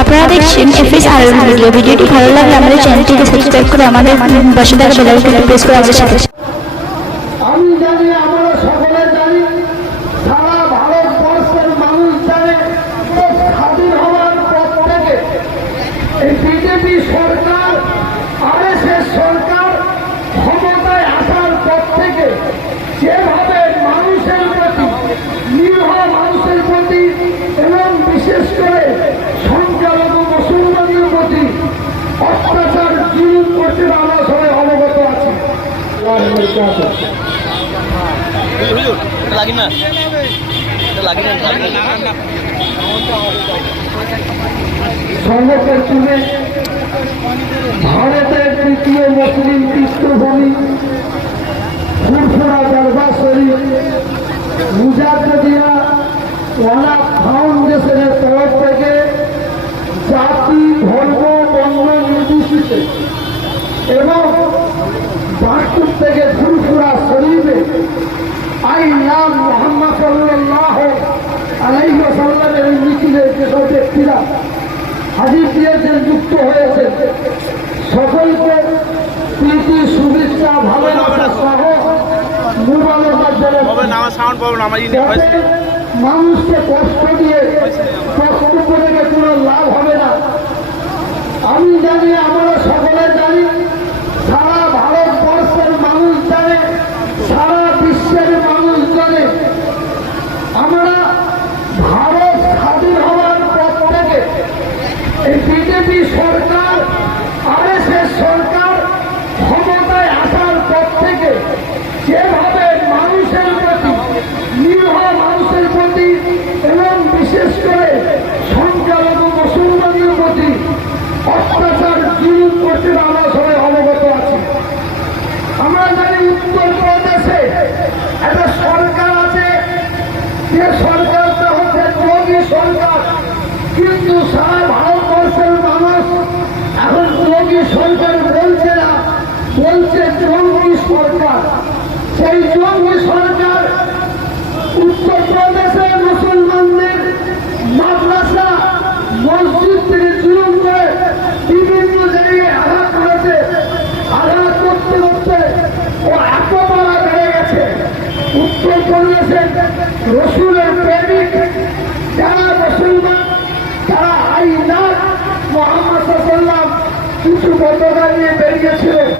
আপনারা দেখছেন এফএস আর ভিডিও ভিডিওটি ভালো লাগলে আমাদের চ্যানেলটিকে সাবস্ক্রাইব করে আমাদের পাশে থাকা বেল আইকনটি প্রেস করে আমাদের সাথে সরকার আরএসএস সরকার ক্ষমতায় আসার পর থেকে যেভাবে মানুষের প্রতি নিরহ মানুষের প্রতি এবং বিশেষ করে সংখ্যালঘু মুসলমানদের প্রতি অত্যাচার জুলুম করছে আমরা সবাই অবগত আছি হুজুর এটা লাগি না লাগি না তুলে ভারতের তৃতীয় মুসলিম তীর্থভূমি ফুরফুরা দরবার শরীফ মুজাদ্দিয়া ওয়ালা ফাউন্ডেশনের তরফ থেকে জাতি ধর্ম বর্ণ নির্বিশেষে এবং বাঁকুর থেকে ফুরফুরা শরীফে আই নাম মোহাম্মদ সাল্লাহ আলাইহি সাল্লামের এই মিছিলে যেসব ব্যক্তিরা হাজির দিয়েছেন যুক্ত হয়েছে সকলকে প্রীতি শুভেচ্ছা ভালোবাসা সহ মানুষকে কষ্ট দিয়ে কষ্ট থেকে কোনো লাভ হবে না। আমি জানি আমরা সকলে জানি সারা ভারতবর্ষের মানুষ জানে সারা বিশ্বের মানুষ জানে আমরা ভারত স্বাধীন হওয়ার পর থেকে এই বিজেপি সরকার, আরএসএস সরকার ক্ষমতায় আসার পর থেকে যেভাবে মানুষের প্রতি, নিরহ মানুষের প্রতি এবং বিশেষ করে সংখ্যালঘু মুসলমানদের প্রতি অত্যাচার জুলুম করছে আমরা সবাই অবগত আছি আমরা জানি উত্তর প্রদেশে একটা সরকার আছে যে সরকারটা হচ্ছে যোগী সরকার কিন্তু সারা ভারতবর্ষের মানুষ এখন যোগী সরকার বলছে না, বলছে জঙ্গি সরকার। সেই জঙ্গি সরকার উত্তরপ্রদেশে মুসলমানদের মাদ্রাসা, মসজিদ থেকে জুলুম করে বিভিন্ন জায়গায় আঘাত করেছে, আঘাত করতে করতে ও এত বেড়ে গেছে। উত্তরপ্রদেশে রসুলের কিছু পতাকা নিয়ে বেরিয়েছিলেন।